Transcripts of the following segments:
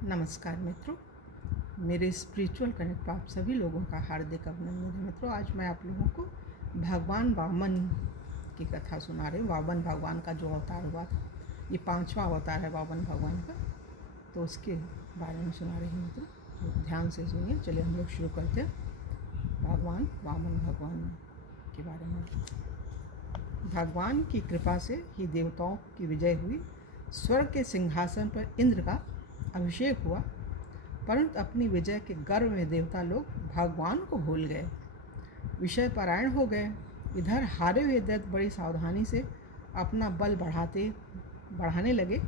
नमस्कार मित्रों, मेरे स्पिरिचुअल कनेक्ट पर आप सभी लोगों का हार्दिक अभिनंदन है। मित्रों, आज मैं आप लोगों को भगवान वामन की कथा सुना रही हूँ। वामन भगवान का जो अवतार हुआ था, ये 5वां अवतार है वामन भगवान का, तो उसके बारे में सुना रही हूँ मित्रों। तो ध्यान से सुनिए। चलिए हम लोग शुरू करते हैं भगवान वामन भगवान के बारे में। भगवान की कृपा से ही देवताओं की विजय हुई। स्वर्ग के सिंहासन पर इंद्र का अभिषेक हुआ, परंतु अपनी विजय के गर्व में देवता लोग भगवान को भूल गए, विषय परायण हो गए। इधर हारे हुए दैत्य बड़ी सावधानी से अपना बल बढ़ाने लगे।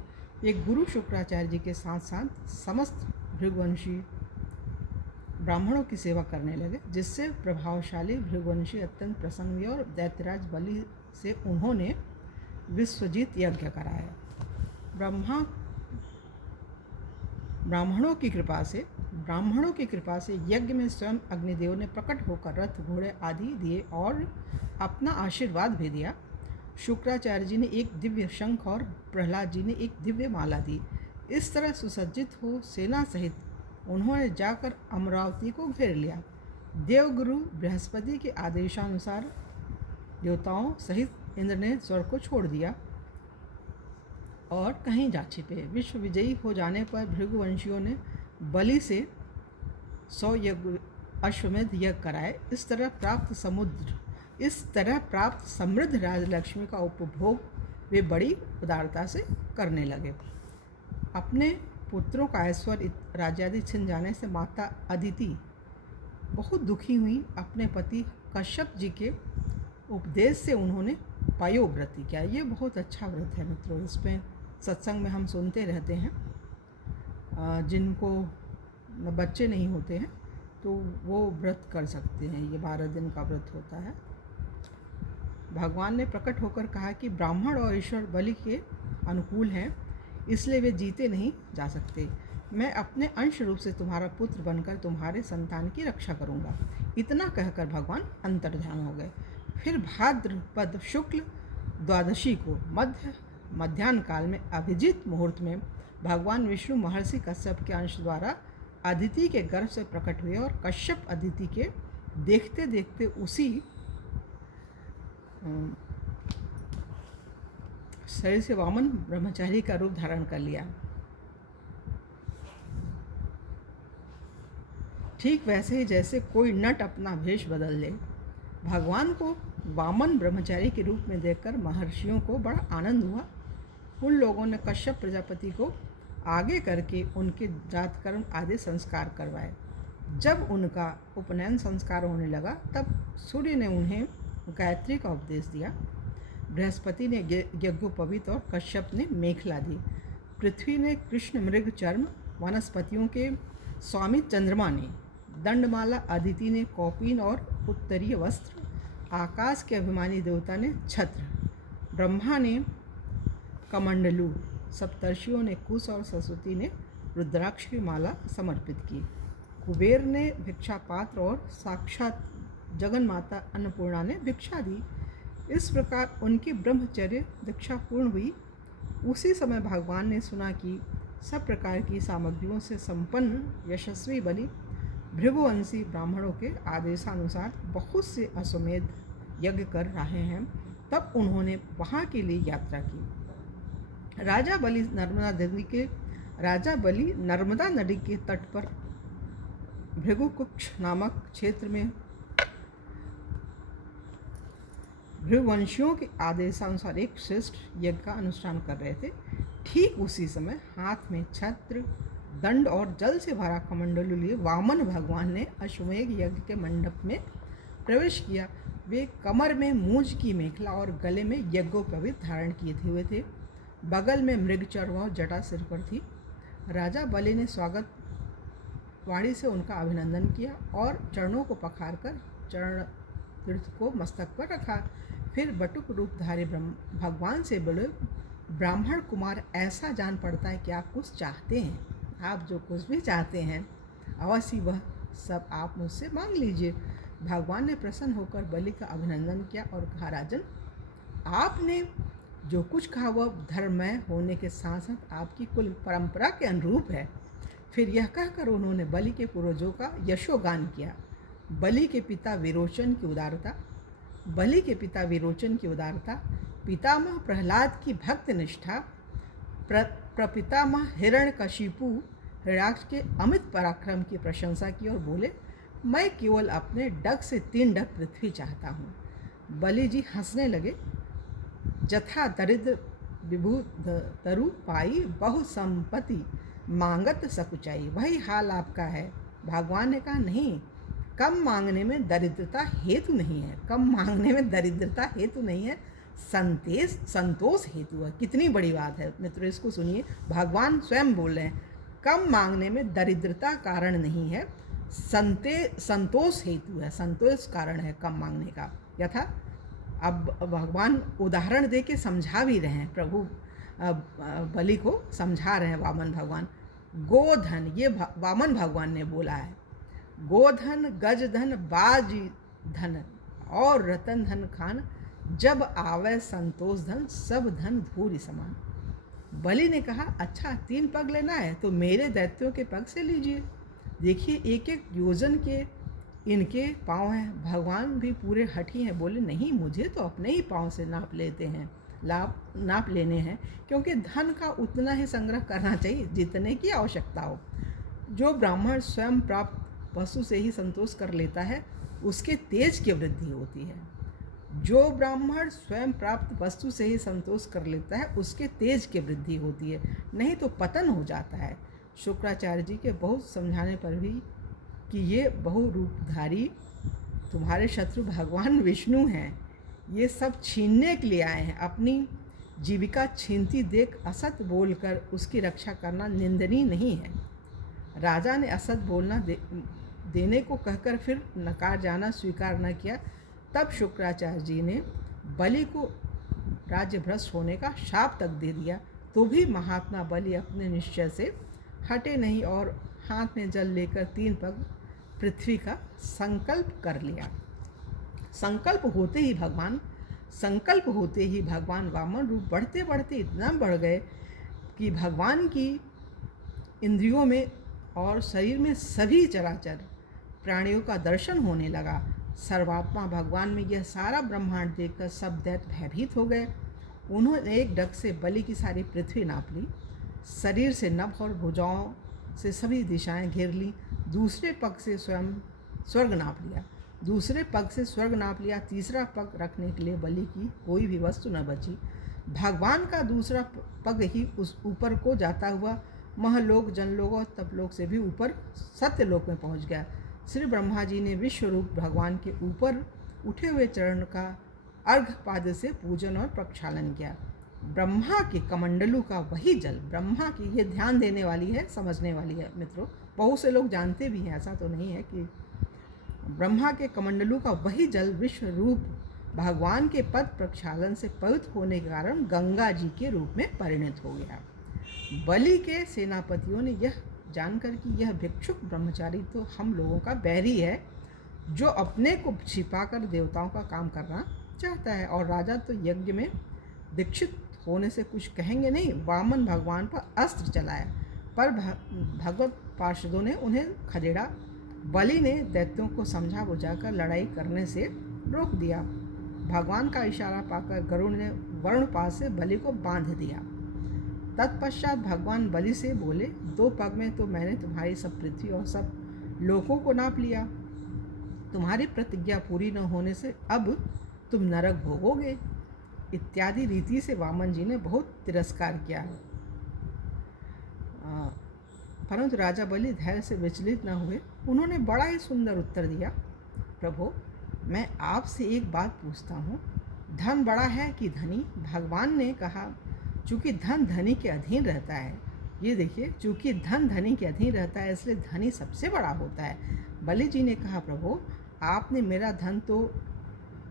एक गुरु शुक्राचार्य जी के साथ साथ समस्त भृगुवंशी ब्राह्मणों की सेवा करने लगे, जिससे प्रभावशाली भृगुवंशी अत्यंत प्रसन्न हुए और दैत्यराज बलि से उन्होंने विश्वजीत यज्ञ कराया। ब्राह्मणों की कृपा से यज्ञ में स्वयं अग्निदेव ने प्रकट होकर रथ घोड़े आदि दिए और अपना आशीर्वाद भी दिया। शुक्राचार्य जी ने एक दिव्य शंख और प्रहलाद जी ने एक दिव्य माला दी। इस तरह सुसज्जित हो सेना सहित उन्होंने जाकर अमरावती को घेर लिया। देवगुरु बृहस्पति के आदेशानुसार देवताओं सहित इंद्र ने स्वर्ग को छोड़ दिया और कहीं जा छिपे। विश्व विजयी हो जाने पर भृगुवंशियों ने बलि से 100 यज्ञ अश्वमेध यज्ञ कराए। इस तरह प्राप्त समृद्ध राजलक्ष्मी का उपभोग वे बड़ी उदारता से करने लगे। अपने पुत्रों का ऐश्वर्य राज्यादि छिन जाने से माता अदिति बहुत दुखी हुई। अपने पति कश्यप जी के उपदेश से उन्होंने पायो व्रत किया। ये बहुत अच्छा व्रत है मित्रों। इसमें सत्संग में हम सुनते रहते हैं, जिनको बच्चे नहीं होते हैं तो वो व्रत कर सकते हैं। ये 12 दिन का व्रत होता है। भगवान ने प्रकट होकर कहा कि ब्राह्मण और ईश्वर बलि के अनुकूल हैं, इसलिए वे जीते नहीं जा सकते। मैं अपने अंश रूप से तुम्हारा पुत्र बनकर तुम्हारे संतान की रक्षा करूंगा। इतना कहकर भगवान अंतर्ध्यान हो गए। फिर भाद्रपद शुक्ल द्वादशी को मध्याह्न काल में अभिजीत मुहूर्त में भगवान विष्णु महर्षि कश्यप के अंश द्वारा अदिति के गर्भ से प्रकट हुए और कश्यप अदिति के देखते देखते उसी शरीर से वामन ब्रह्मचारी का रूप धारण कर लिया। ठीक वैसे ही जैसे कोई नट अपना भेष बदल ले। भगवान को वामन ब्रह्मचारी के रूप में देखकर महर्षियों को बड़ा आनंद हुआ। उन लोगों ने कश्यप प्रजापति को आगे करके उनके जातकर्म आदि संस्कार करवाए। जब उनका उपनयन संस्कार होने लगा तब सूर्य ने उन्हें गायत्री का उपदेश दिया। बृहस्पति ने यज्ञोपवीत और कश्यप ने मेखला दी। पृथ्वी ने कृष्ण मृग चर्म, वनस्पतियों के स्वामी चंद्रमा ने दंडमाला, अदिति ने कौपीन और उत्तरीय वस्त्र, आकाश के अभिमानी देवता ने छत्र, ब्रह्मा ने कमंडलू, सप्तर्षियों ने कुश और सरस्वती ने रुद्राक्ष की माला समर्पित की। कुबेर ने भिक्षा पात्र और साक्षात जगन माता अन्नपूर्णा ने भिक्षा दी। इस प्रकार उनकी ब्रह्मचर्य दीक्षा पूर्ण हुई। उसी समय भगवान ने सुना कि सब प्रकार की सामग्रियों से संपन्न यशस्वी बलि भृगुवंशी ब्राह्मणों के आदेशानुसार बहुत से अश्वमेध यज्ञ कर रहे हैं। तब उन्होंने वहाँ के लिए यात्रा की। राजा बलि नर्मदा नदी के तट पर भृगुकुक्ष नामक क्षेत्र में भृगुवंशियों के आदेशानुसार एक श्रेष्ठ यज्ञ का अनुष्ठान कर रहे थे। ठीक उसी समय हाथ में छत्र, दंड और जल से भरा कमंडलू लिए वामन भगवान ने अश्वमेध यज्ञ के मंडप में प्रवेश किया। वे कमर में मूंज की मेखला और गले में यज्ञोपवीत धारण किए हुए थे। बगल में मृगचर्म और जटा सिर पर थी। राजा बलि ने स्वागत वाणी से उनका अभिनंदन किया और चरणों को पखारकर चरण तीर्थ को मस्तक पर रखा। फिर बटुक रूपधारी भगवान से बोले, ब्राह्मण कुमार, ऐसा जान पड़ता है कि आप कुछ चाहते हैं। आप जो कुछ भी चाहते हैं अवश्य वह सब आप मुझसे मांग लीजिए। भगवान ने प्रसन्न होकर बलि का अभिनंदन किया और कहा, राजन, आपने जो कुछ कहा वह धर्ममय होने के साथ साथ आपकी कुल परंपरा के अनुरूप है। फिर यह कहकर उन्होंने बलि के पूर्वजों का यशोगान किया। बलि के पिता विरोचन की उदारता, बलि के पिता विरोचन की उदारता, पितामह प्रहलाद की भक्त निष्ठा, प्रपितामह हिरण्यकशिपु हिरण्याक्ष के अमित पराक्रम की प्रशंसा की और बोले, मैं केवल अपने डग से 3 डग पृथ्वी चाहता हूँ। बलि जी हंसने लगे। जथा दरिद्र विभु तरु पाई, बहु संपत्ति मांगत सकुचाई। वही हाल आपका है। भगवान ने कहा, नहीं, कम मांगने में दरिद्रता हेतु नहीं है, कम मांगने में दरिद्रता हेतु नहीं है, संतोष हेतु है। कितनी बड़ी बात है मित्रों, इसको सुनिए। भगवान स्वयं बोल रहे हैं, कम मांगने में दरिद्रता कारण नहीं है, संतोष हेतु है, संतोष कारण है कम मांगने का। यथा अब भगवान उदाहरण दे के समझा भी रहे हैं, प्रभु बलि को समझा रहे हैं वामन भगवान। गोधन, ये वामन भगवान ने बोला है, गोधन, गजधन, बाज धन और रतन धन खान, जब आवे संतोष धन, सब धन धूरी समान। बलि ने कहा, अच्छा 3 पग लेना है तो मेरे दैत्यों के पग से लीजिए। देखिए 1-1 योजन के इनके पाँव हैं। भगवान भी पूरे हठी हैं, बोले नहीं, मुझे तो अपने ही पाँव से नाप लेने हैं, क्योंकि धन का उतना ही संग्रह करना चाहिए जितने की आवश्यकता हो। जो ब्राह्मण स्वयं प्राप्त वस्तु से ही संतोष कर लेता है, उसके तेज की वृद्धि होती है। जो ब्राह्मण स्वयं प्राप्त वस्तु से ही संतोष कर लेता है, उसके तेज की वृद्धि होती है, नहीं तो पतन हो जाता है। शुक्राचार्य जी के बहुत समझाने पर भी कि ये बहुरूपधारी तुम्हारे शत्रु भगवान विष्णु हैं, ये सब छीनने के लिए आए हैं। अपनी जीविका छीनती देख असत बोलकर उसकी रक्षा करना निंदनीय नहीं है। राजा ने असत बोलना देने को कहकर फिर नकार जाना स्वीकार न किया। तब शुक्राचार्य जी ने बलि को राज्य भ्रष्ट होने का शाप तक दे दिया, तो भी महात्मा बलि अपने निश्चय से हटे नहीं और हाथ में जल लेकर 3 पग पृथ्वी का संकल्प कर लिया। संकल्प होते ही भगवान वामन रूप बढ़ते बढ़ते इतना बढ़ गए कि भगवान की इंद्रियों में और शरीर में सभी चराचर प्राणियों का दर्शन होने लगा। सर्वात्मा भगवान में यह सारा ब्रह्मांड देखकर सब दैत्य भयभीत हो गए। उन्होंने एक डग से बलि की सारी पृथ्वी नाप ली, शरीर से नभ और भुजाओं से सभी दिशाएं घेर ली। दूसरे पग से स्वयं स्वर्ग नाप लिया, दूसरे पग से स्वर्ग नाप लिया। तीसरा पग रखने के लिए बलि की कोई भी वस्तु न बची। भगवान का दूसरा पग ही उस ऊपर को जाता हुआ महलोक, जनलोक और तपलोक से भी ऊपर सत्यलोक में पहुंच गया। श्री ब्रह्मा जी ने विश्वरूप भगवान के ऊपर उठे हुए चरण का अर्घ पाद से पूजन और प्रक्षालन किया। ब्रह्मा के कमंडलू का वही जल, ब्रह्मा की, ये ध्यान देने वाली है, समझने वाली है मित्रों। बहुत से लोग जानते भी हैं, ऐसा तो नहीं है कि ब्रह्मा के कमंडलू का वही जल विश्व रूप भगवान के पद प्रक्षालन से पवित्र होने के कारण गंगा जी के रूप में परिणत हो गया। बलि के सेनापतियों ने यह जानकर कि यह भिक्षुक ब्रह्मचारी तो हम लोगों का बैरी है, जो अपने को छिपाकर देवताओं का काम करना चाहता है, और राजा तो यज्ञ में दीक्षित होने से कुछ कहेंगे नहीं, वामन भगवान पर अस्त्र चलाया, पर भगवत पार्षदों ने उन्हें खदेड़ा। बलि ने दैत्यों को समझा बुझाकर लड़ाई करने से रोक दिया। भगवान का इशारा पाकर गरुड़ ने वरुणपाद से बलि को बांध दिया। तत्पश्चात भगवान बलि से बोले, 2 पग में तो मैंने तुम्हारी सब पृथ्वी और सब लोकों को नाप लिया। तुम्हारी प्रतिज्ञा पूरी न होने से अब तुम नरक भोगोगे। इत्यादि रीति से वामन जी ने बहुत तिरस्कार किया, परंतु राजा बलि धैर्य से विचलित न हुए। उन्होंने बड़ा ही सुंदर उत्तर दिया, प्रभु मैं आपसे एक बात पूछता हूँ, धन बड़ा है कि धनी? भगवान ने कहा, चूँकि धन धनी के अधीन रहता है। ये देखिए, चूँकि धन धनी के अधीन रहता है इसलिए धनी सबसे बड़ा होता है। बलि जी ने कहा, प्रभु आपने मेरा धन तो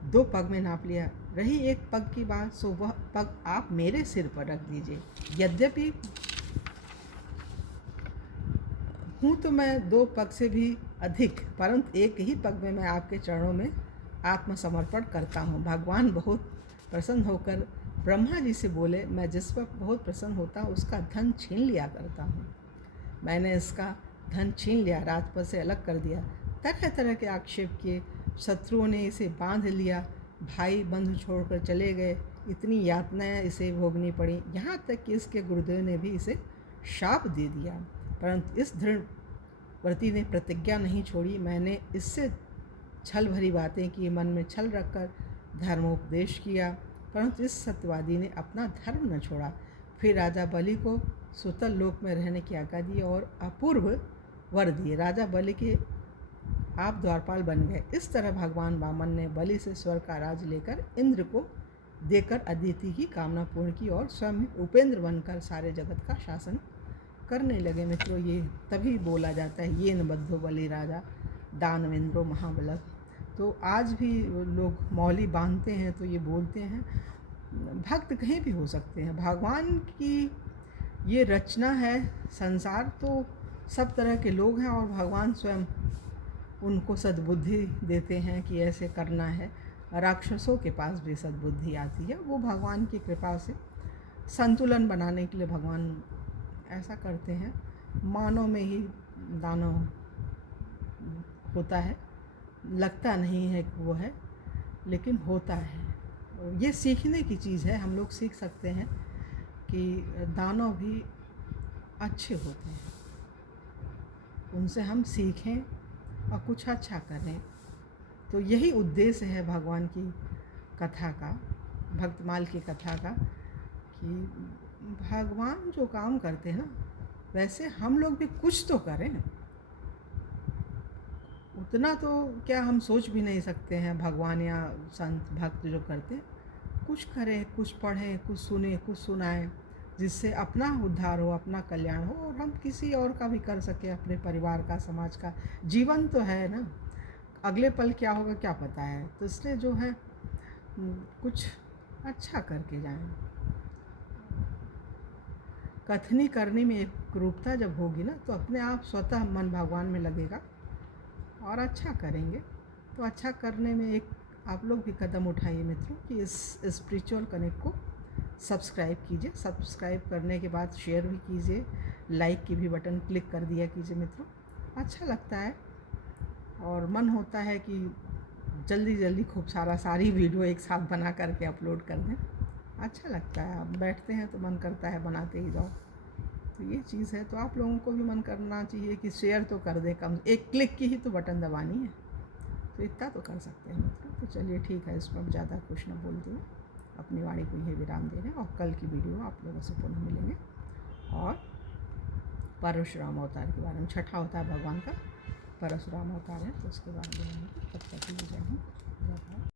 2 पग में नाप लिया, रही 1 पग की बात, सो वह पग आप मेरे सिर पर रख दीजिए। यद्यपि हूँ तो मैं 2 पग से भी अधिक, परंतु 1 ही पग में मैं आपके चरणों में आत्मसमर्पण करता हूँ। भगवान बहुत प्रसन्न होकर ब्रह्मा जी से बोले, मैं जिस पर बहुत प्रसन्न होता हूँ उसका धन छीन लिया करता हूँ। मैंने इसका धन छीन लिया, राजपद से अलग कर दिया। तरह तरह के आक्षेप किए। शत्रुओं ने इसे बांध लिया, भाई बंधु छोड़कर चले गए। इतनी यातनाएं इसे भोगनी पड़ी, यहाँ तक कि इसके गुरुदेव ने भी इसे शाप दे दिया। परंतु इस दृढ़ व्रती ने प्रतिज्ञा नहीं छोड़ी। मैंने इससे छल भरी बातें की, मन में छल रखकर धर्मोपदेश किया, परंतु इस सत्यवादी ने अपना धर्म न छोड़ा। फिर राजा बलि को सुतल लोक में रहने की आज्ञा दी और अपूर्व वर दिए। राजा बलि के आप द्वारपाल बन गए। इस तरह भगवान वामन ने बलि से स्वर्ग का राज लेकर इंद्र को देकर अदिति की कामना पूर्ण की और स्वयं उपेंद्र बनकर सारे जगत का शासन करने लगे। मित्रों, ये तभी बोला जाता है, ये न बद्धो बलि राजा दानवेंद्रो महाबलक। तो आज भी लोग मौली बांधते हैं तो ये बोलते हैं। भक्त कहीं भी हो सकते हैं, भगवान की ये रचना है। संसार तो सब तरह के लोग हैं और भगवान स्वयं उनको सद्बुद्धि देते हैं कि ऐसे करना है। राक्षसों के पास भी सद्बुद्धि आती है, वो भगवान की कृपा से संतुलन बनाने के लिए भगवान ऐसा करते हैं। मानव में ही दानव होता है, लगता नहीं है कि वो है, लेकिन होता है। ये सीखने की चीज़ है, हम लोग सीख सकते हैं कि दानव भी अच्छे होते हैं, उनसे हम सीखें और कुछ अच्छा करें। तो यही उद्देश्य है भगवान की कथा का, भक्तमाल की कथा का, कि भगवान जो काम करते हैं ना, वैसे हम लोग भी कुछ तो करें। उतना तो क्या हम सोच भी नहीं सकते हैं, भगवान या संत भक्त जो करते हैं, कुछ करें, कुछ पढ़ें, कुछ सुने, कुछ सुनाएं, जिससे अपना उद्धार हो, अपना कल्याण हो और हम किसी और का भी कर सकें, अपने परिवार का, समाज का। जीवन तो है ना, अगले पल क्या होगा क्या पता है। तो इसलिए जो है कुछ अच्छा करके जाएं। कथनी करने में एक रूपता जब होगी ना, तो अपने आप स्वतः मन भगवान में लगेगा और अच्छा करेंगे। तो अच्छा करने में एक आप लोग भी कदम उठाइए मित्रों, कि इस स्पिरिचुअल कनेक्ट को सब्सक्राइब कीजिए। सब्सक्राइब करने के बाद शेयर भी कीजिए, लाइक की भी बटन क्लिक कर दिया कीजिए मित्रों। अच्छा लगता है और मन होता है कि जल्दी जल्दी खूब सारी वीडियो एक साथ बना करके अपलोड कर दें। अच्छा लगता है, आप बैठते हैं तो मन करता है बनाते ही जाओ। तो ये चीज़ है, तो आप लोगों को भी मन करना चाहिए कि शेयर तो कर दे, कम एक क्लिक की ही तो बटन दबानी है, तो इतना तो कर सकते हैं मित्रों। तो चलिए ठीक है, इस पर ज़्यादा कुछ न बोलते हुए अपनी वाणी को यही विराम दे रहे हैं और कल की वीडियो आप लोगों से पुनः मिलेंगे। और परशुराम अवतार के बारे में, छठा अवतार भगवान का परशुराम अवतार है, तो उसके बारे में तब तक के लिए जय हिंद, जय भारत।